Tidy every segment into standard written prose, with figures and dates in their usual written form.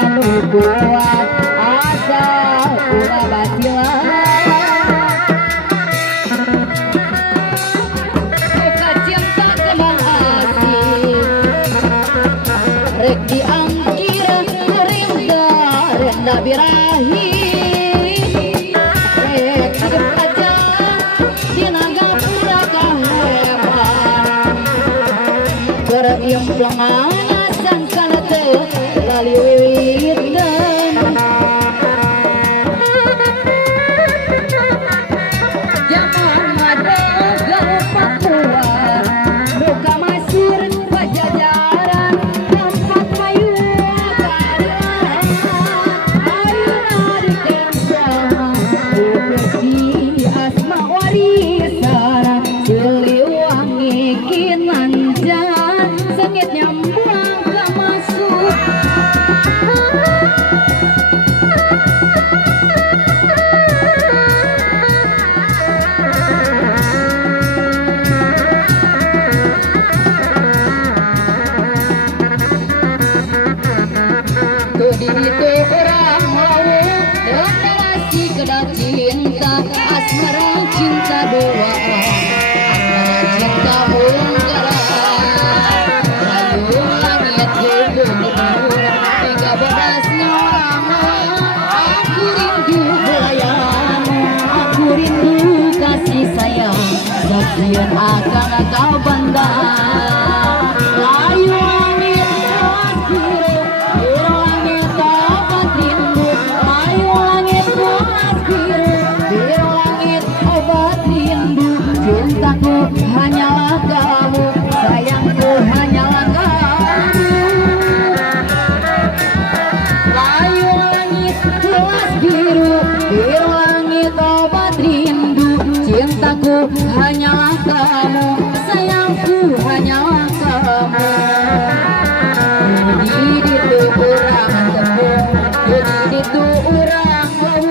Anu kuat asa tiemplang sangkana teu laliwiteun zaman madogal Papua muka masir pajajaran tempat kayu karuan ayeuna dikengkang upesi asma warisan Siliwangi Kinanjan sengit nyambung ke masuk kediri orang mau deklarasi kedap cinta asmara cinta dua asmara cinta unggara rayu langit gubernur tiga belas orang aku rindu belayanmu aku rindu kasih sayang saksian akan kau bandang layu langit biru biru langit obat rindu layu langit biru biru langit obat rindu cintaku hanyalah kamu sayangku hanyalah kamu layu langit gelas biru biru langit obat rindu cintaku hanyalah kamu sayangku hanyalah kamu jadi itu orang tepung jadi itu orang mau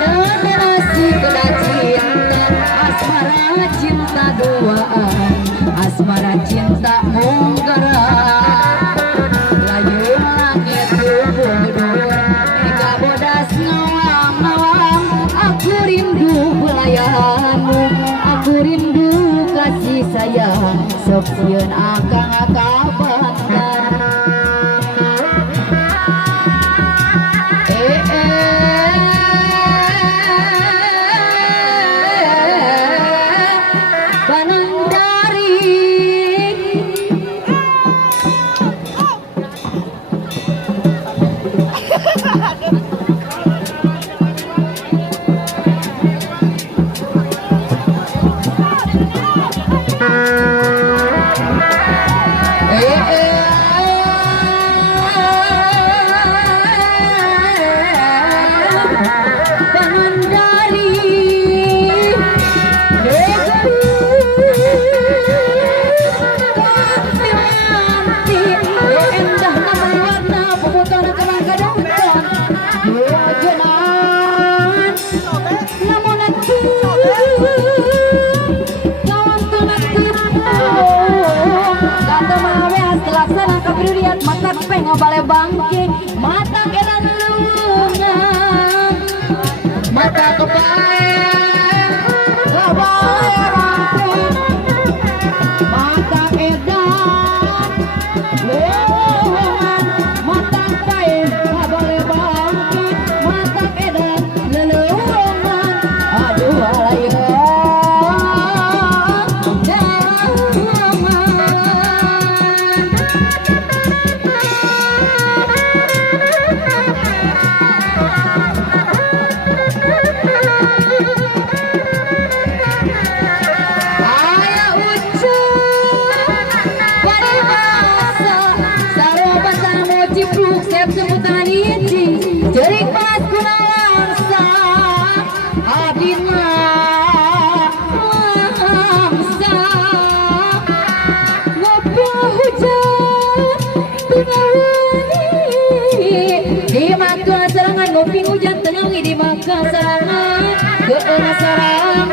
generasi kedap cinta asmara cinta duaan asmara cinta munggara layu langit gubernur tiga bodas ngawang-ngawang aku rindu pelayanmu aku rindu kasih sayang sok sieun akang akabantan mata pengen bale bangke mata kedan lungan mata kebae bangke mata edan lungan mata kebae bale bangke mata edan lungan aduh alayo Jerik pas kuna langsa adina langsa ngopi hujan tengah wangi di maka serangan ngopi hujan tengah wangi di maka serangan ke serangan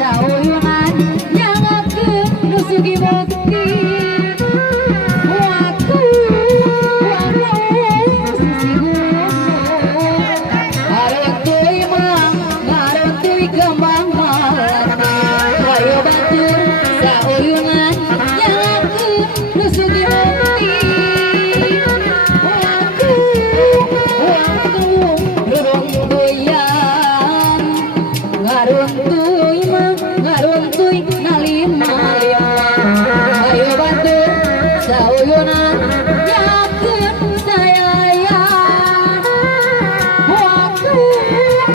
Sauyunan yang aku nusugi bukti Hayo batur sauyungan yang aku nusugi mati. Waktu rurung goyang ngaruntu